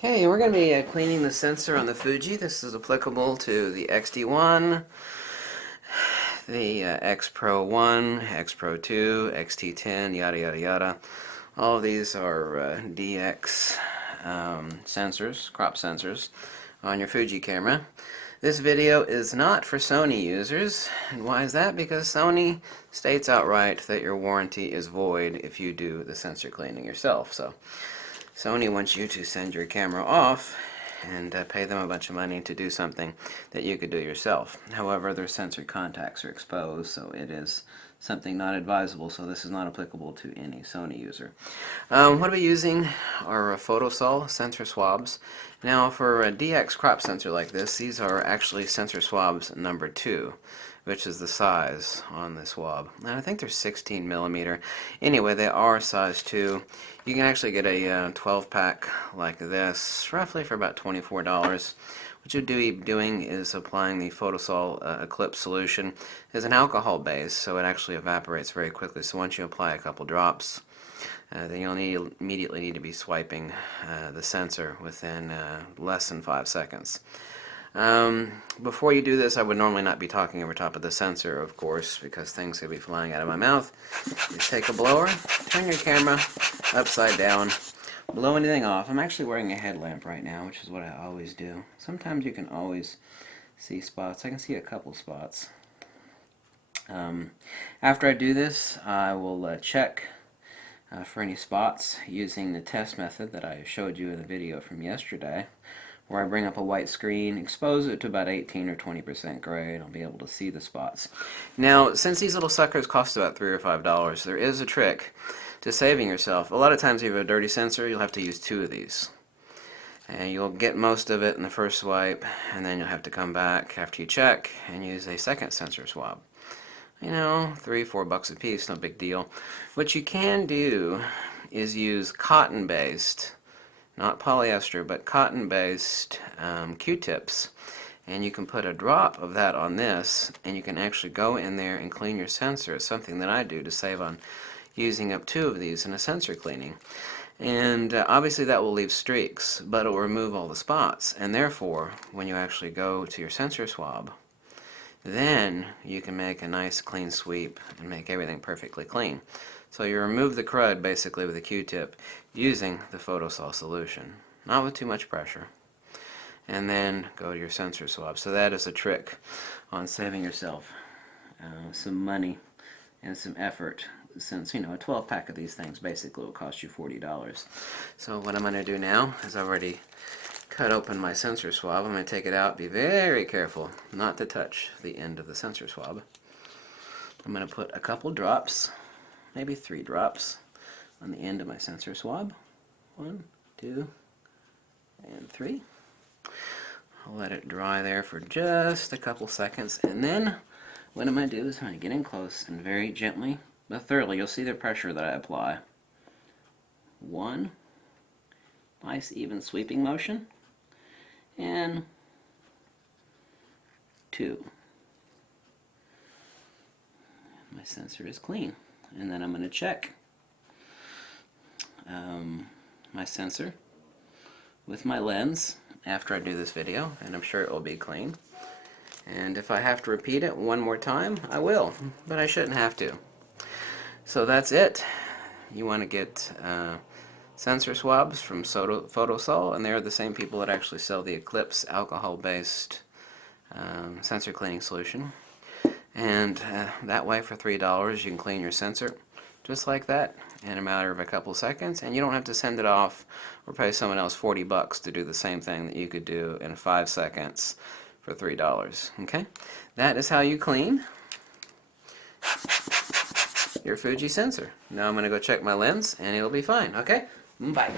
Hey, we're going to be cleaning the sensor on the Fuji. This is applicable to the X-T1, the X-Pro1, X-Pro2, X-T10, yada yada yada. All of these are DX sensors, crop sensors on your Fuji camera. This video is not for Sony users. And why is that? Because Sony states outright that your warranty is void if you do the sensor cleaning yourself. So Sony wants you to send your camera off and pay them a bunch of money to do something that you could do yourself. However, their sensor contacts are exposed, so it is something not advisable, so this is not applicable to any Sony user. What are we using? Our photosol sensor swabs. Now, for a DX crop sensor like this, these are actually sensor swabs number 2, which is the size on the swab. And I think they're 16 millimeter. Anyway, they are size 2. You can actually get a 12-pack like this, roughly for about $24. What you'll be doing is applying the photosol Eclipse solution. It's an alcohol base, so it actually evaporates very quickly. So once you apply a couple drops, then you'll immediately need to be swiping the sensor within less than 5 seconds. Before you do this, I would normally not be talking over top of the sensor, of course, because things could be flying out of my mouth. Just take a blower, turn your camera upside down, blow anything off. I'm actually wearing a headlamp right now, which is what I always do. Sometimes you can always see spots. I can see a couple spots. After I do this, I will check for any spots using the test method that I showed you in the video from yesterday, where I bring up a white screen, expose it to about 18 or 20% gray, and I'll be able to see the spots. Now, since these little suckers cost about $3 or $5, there is a trick to saving yourself. A lot of times if you have a dirty sensor, you'll have to use 2 of these. And you'll get most of it in the first swipe, and then you'll have to come back after you check and use a second sensor swab. You know, $3 or $4 a piece, no big deal. What you can do is use cotton-based, not polyester, but cotton-based Q-tips. And you can put a drop of that on this, and you can actually go in there and clean your sensor. It's something that I do to save on using up 2 of these in a sensor cleaning. And obviously that will leave streaks, but it will remove all the spots. And therefore, when you actually go to your sensor swab, then you can make a nice clean sweep and make everything perfectly clean. So you remove the crud basically with a Q-tip using the photosol solution, not with too much pressure. And then go to your sensor swab. So that is a trick on saving yourself some money and some effort, since, you know, a 12-pack of these things basically will cost you $40. So what I'm going to do now is I've already cut open my sensor swab. I'm going to take it out. Be very careful not to touch the end of the sensor swab. I'm going to put a couple drops, maybe 3 drops, on the end of my sensor swab. 1, 2, and 3. I'll let it dry there for just a couple seconds, and then what I'm going to do is I'm going to get in close and very gently but thoroughly, you'll see the pressure that I apply. 1, nice even sweeping motion, and 2. My sensor is clean. And then I'm going to check my sensor with my lens after I do this video, and I'm sure it will be clean. And if I have to repeat it one more time, I will, but I shouldn't have to. So that's it. You want to get sensor swabs from Photosol, and they're the same people that actually sell the Eclipse alcohol-based sensor cleaning solution. And that way for $3 you can clean your sensor just like that in a matter of a couple seconds, and you don't have to send it off or pay someone else $40 to do the same thing that you could do in 5 seconds for $3. Okay? That is how you clean your Fuji sensor. Now I'm going to go check my lens and it'll be fine. Okay? Bye.